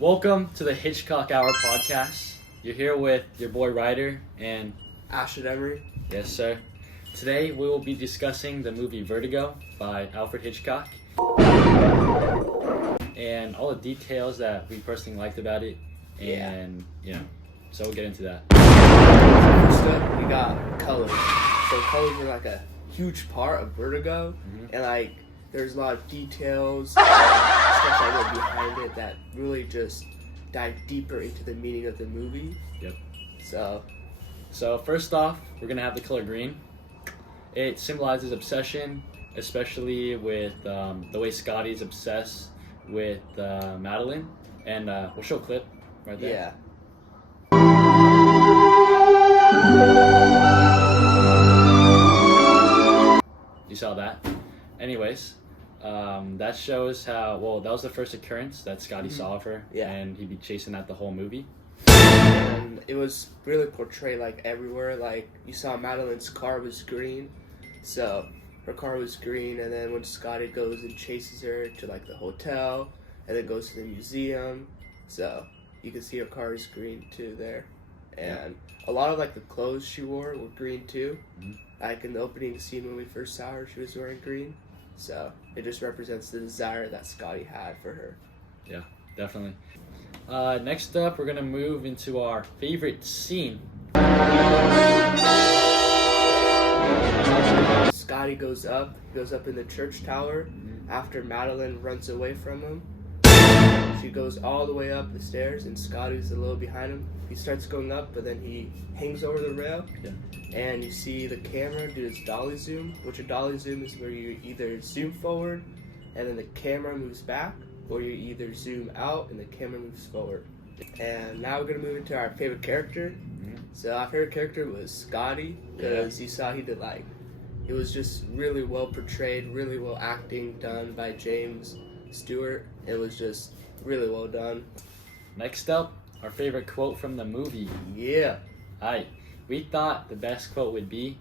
Welcome to the Hitchcock Hour podcast. You're here with your boy Ryder and Ashton Emery. yes, sir. Today we will be discussing the movie Vertigo by Alfred Hitchcock and all the details that we personally liked about it, and so we'll get into that. First up, we got colors. So colors are like a huge part of Vertigo, and there's a lot of details, stuff that go behind it that really just dive deeper into the meaning of the movie. Yep. So first off, we're gonna have the color green. It symbolizes obsession, especially with the way Scotty's obsessed with Madeline, and we'll show a clip right there. yeah. You saw that. Anyways, that shows how, that was the first occurrence that Scotty saw of her, Yeah. and he'd be chasing that the whole movie. And it was really portrayed like everywhere. Like you saw Madeline's car was green, so her car was green, and then when Scotty goes and chases her to like the hotel, and then goes to the museum, so you can see her car is green too there, and a lot of like the clothes she wore were green too. Like in the opening scene when we first saw her, she was wearing green, so it just represents the desire that Scotty had for her. Yeah, definitely. Next up, we're gonna move into our favorite scene. Scotty goes up in the church tower after Madeline runs away from him. She goes all the way up the stairs, and Scotty's a little behind him. He starts going up, but then he hangs over the rail, and you see the camera do its dolly zoom, which a dolly zoom is where you either zoom forward, and then the camera moves back, or you either zoom out and the camera moves forward. And now we're going to move into our favorite character. So our favorite character was Scotty, because you saw he did it was just really well portrayed, really well acting done by James Stewart. It was just really well done. Next up, our favorite quote from the movie. Yeah. Alright, we thought the best quote would be,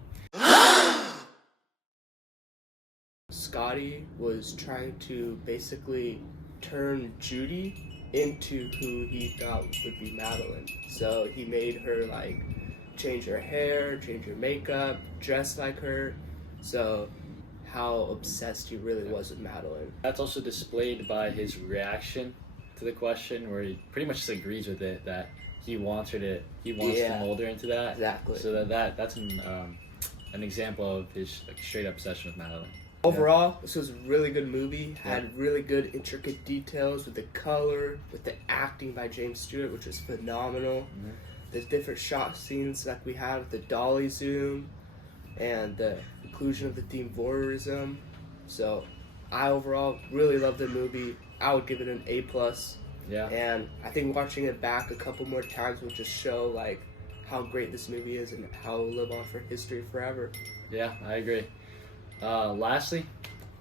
Scotty was trying to basically turn Judy into who he thought would be Madeline. So he made her change her hair, change her makeup, dress like her. So how obsessed he really was with Madeline. that's also displayed by his reaction to the question, where he pretty much just agrees with it, that he wants to mold her into that. Exactly. So that's an example of his straight obsession with Madeline. Overall, this was a really good movie. Had really good intricate details with the color, with the acting by James Stewart, which was phenomenal. The different shot scenes like we had with the dolly zoom, and the inclusion of the theme voyeurism. So I overall really loved the movie. I would give it an A+. Yeah. And I think watching it back a couple more times will just show how great this movie is and how it will live on for history forever. Yeah, I agree. Lastly,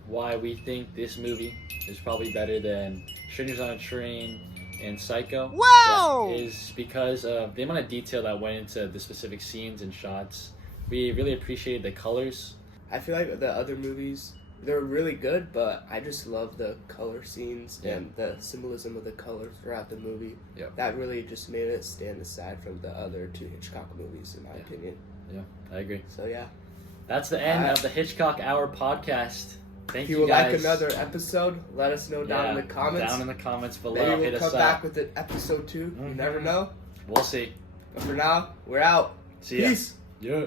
why we think this movie is probably better than Strangers on a Train and Psycho. Whoa! Is because of the amount of detail that went into the specific scenes and shots. We really appreciated the colors. I feel like the other movies, they're really good, but I just love the color scenes and the symbolism of the colors throughout the movie. Yeah. That really just made it stand aside from the other two Hitchcock movies, in my opinion. Yeah, I agree. So yeah. That's the end of the Hitchcock Hour podcast. Thank If you you would guys. like another episode, let us know down in the comments. Down in the comments below. Maybe Hit we'll us come back up. with an episode 2. You never know. We'll see. But for now, we're out. See ya. Peace. Yeah.